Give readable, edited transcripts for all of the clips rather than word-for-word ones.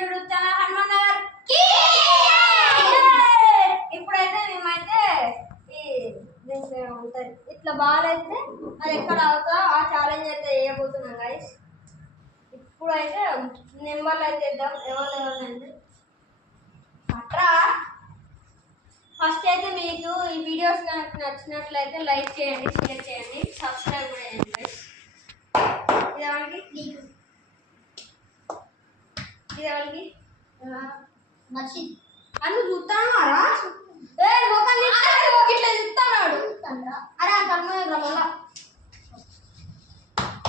YouTube channel Hanuman Nagar కి ఇప్పుడైతే మేమైతే ఈ దీంట్లో ఉంటుంది ఇట్లా బాల్ అయితే అది ఎక్కడ అవుతా ఆ ఛాలెంజ్ అయితే వేయబోతున్నాం గైస్. ఇప్పుడైతే నెంబర్లు అయితే ఇద్దాం ఎవరు అట్రా. ఫస్ట్ అయితే మీకు ఈ వీడియోస్ కనుక నచ్చినట్లయితే లైక్ చేయండి, షేర్ చేయండి, సబ్స్క్రైబ్ చేయండి గైస్. ఇది ఎవరికి ఇది ఎవరికి మర్చి అన్ను చూస్తానారా ఇట్లా చూస్తాడు. అరే ఆ కర్మ మళ్ళా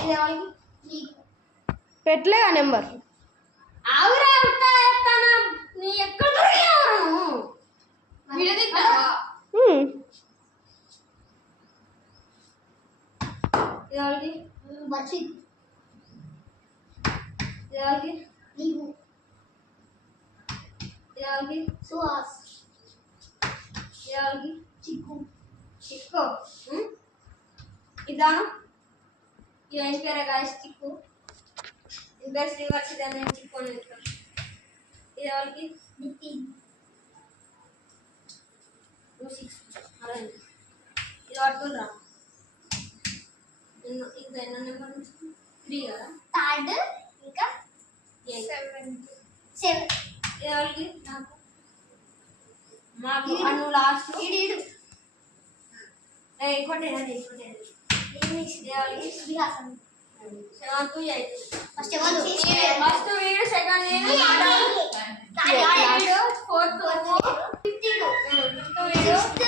ఇది ఎవరికి పెట్టలేగా నెంబర్ ఆవురా ఉంటా చెప్తానా నీ ఎక్కడ ఎవరికి మర్చి ఎవరికి నీకు ఎవరికి సుహాస్ ఎవరికి చిక్కు చిక్కు ఇదాను ఏం పేరు గాయస్ చిక్కు ఇంకా శ్రీవర్షిత నేను చిక్కు అని చెప్తాను. ఇది ఎవరికి నితిన్ అలాగే ఇది పట్టుకుని రా. ఇంకా ఎన్నో నెంబర్ 3 కదా థర్డ్ ఇంకా 7 ఎవరికి నాకు మాకు అను లాస్ట్ ఇడు ఇంకోటేనండి ఎవరికి శ్రీహాసన్ 7 to 8 ఫస్ట్ ఎవరు ఫస్ట్ వీడు సెకండ్ నేను fourth fifth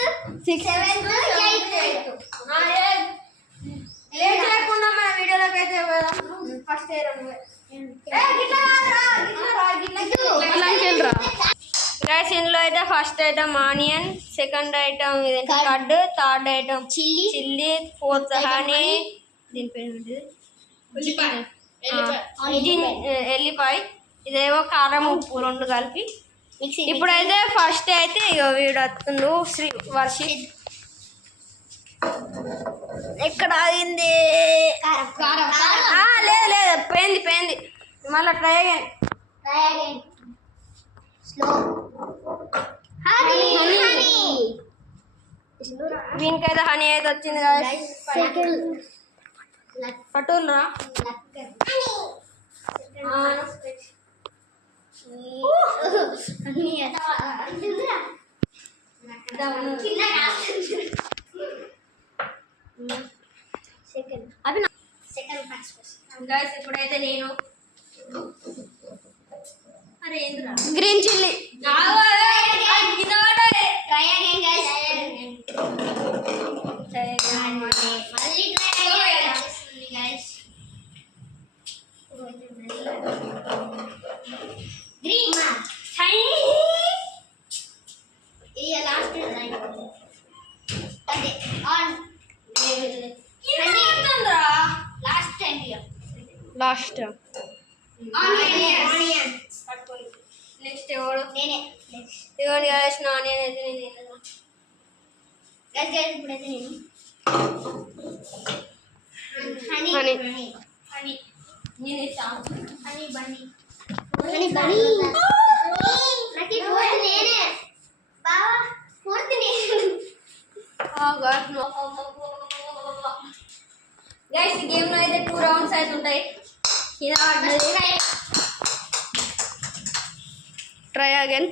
7th 8th late చేయకుండా మన వీడియోలోకి అయితే ఫస్ట్ గైస్ ఇందులో అయితే first item onion, second item curd, third item chilli, fourth honey, దీని పేరు ఎల్లిపాయ, ఇదేమో కారం ఉప్పు 2 కలిపి. ఇప్పుడైతే ఫస్ట్ అయితే ఇక వీడు వస్తుండు శ్రీ వర్షిత్. ఎక్కడ అయింది లేదు లేదు పోయింది మళ్ళీ ట్రై అయ్యాను. దీనికైతే హనీ అయితే వచ్చింది కదా పట్టురా గైస్ ఇప్పుడైతే నేను అరే ఏంద్రా గ్రీన్ చిల్లీ లాస్ట్ నెక్స్ట్ ఎవరు ఇవ్వండి కాసిన ఆనియన్ అయితే నేను గైస్ ఈ గేమ్లో అయితే 2 రౌండ్స్ అయితే ఉంటాయి. ట్రై అగైన్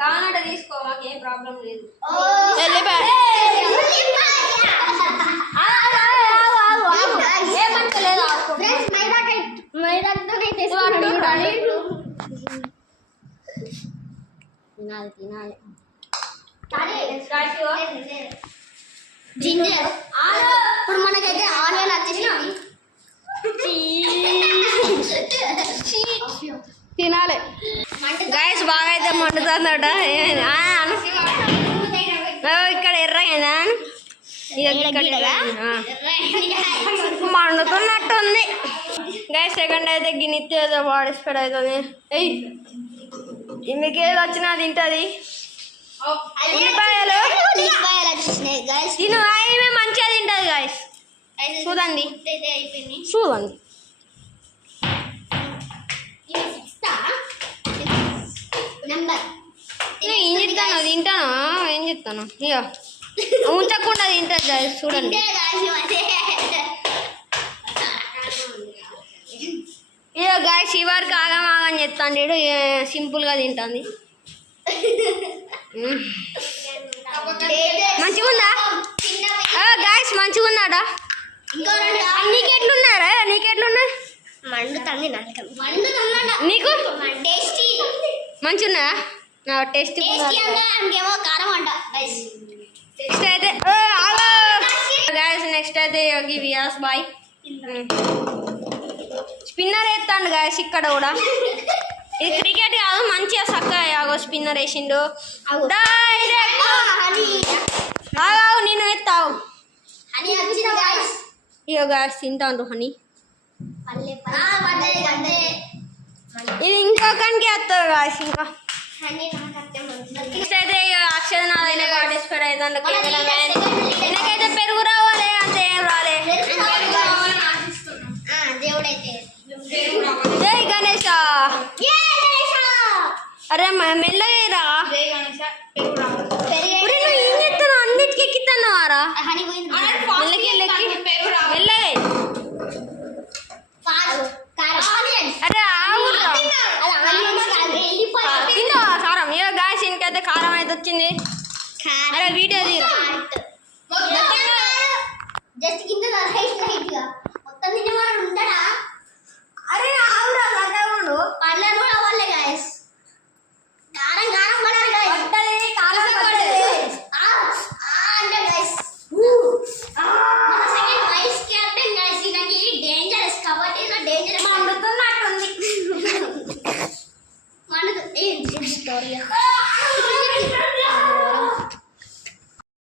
కావాలంటే తీసుకో మాకేం ప్రాబ్లం లేదు. జింజర్ ఇప్పుడు మనకైతే ఆనియన్ వచ్చేసింది తినాలి. గైస్ బాగా అయితే మండుతుందట. ఇక్కడ ఎర్రగా మండు మండుతున్నట్టు ఉంది గైస్. సెకండ్ అయితే గిన్నెత్తి ఏదో పాడిస్తాడు అవుతుంది. మీకు ఏది వచ్చినా తింటుంది. ఉల్లిపాయలు తిను ఆమె మంచిగా తింటుంది గైస్. చూడండి చూడండి. ఏం చెప్తాను తింటాను ఏం చెప్తాను ఇక ఉంచకుండా తింటుంది గైస్. చూడండి ఇక గాయస్ ఇవరికి ఆగమాగని చెప్తాను. సింపుల్గా తింటుంది. మంచిగా ఉందా గాయస్? మంచిగా ఉన్నాడా? నీకెట్లున్నారా? నీకెట్లున్నా? మండుతుంది నీకు మంచిగా నా టేస్ట్. ఇంకేమో కారం అంట నెక్స్ట్ అయితే గాయస్ నెక్స్ట్ అయితే యోగి వియాస్ బాయ్ స్పిన్నర్ వేస్తాడు గాయస్. ఇక్కడ కూడా ఇది క్రికెట్ కాదు, మంచిగా చక్కగా స్పిన్నర్ వేసిండు. నేను ఎత్తావు ఇక గాయస్ తింటాను హనీ. ఇది ఇంకొకరికి వేస్తాడు గాయస్. ఇంకా నెక్స్ట్ అయితే ఇక అక్షర నాదైనా పార్టిసిపేట్ అవుతాను. నేనకైతే పెరుగు రావాలి అంతే ఏం రాలే. జై గణేష. అరే మెల్లగా ఏం చెప్తాను? అన్నిటికీ ఎక్కిస్తున్నావారా? మెల్లకి మెల్లగా. అరే తిన్నావా కారం? ఏ గాయస్ ఇంకైతే కారం అయితే వచ్చింది. అరే వీడియో తీరా జస్ట్ కింద మొత్తం తినేవాడు ఉంటాడా? అరే ఆవురా లడ్డు పళ్ళను కూడా అవ్వలే గాయస్. కారం కారం పడాలి గాయస్. అంటే గాయస్ మన సెకండ్ వైస్ కెప్టెన్ గాయస్. ఇలాంటి డేంజరస్ కాబట్టి ఇలా డేంజరస్ మండుతున్నట్టుంది. మనది స్టోరీ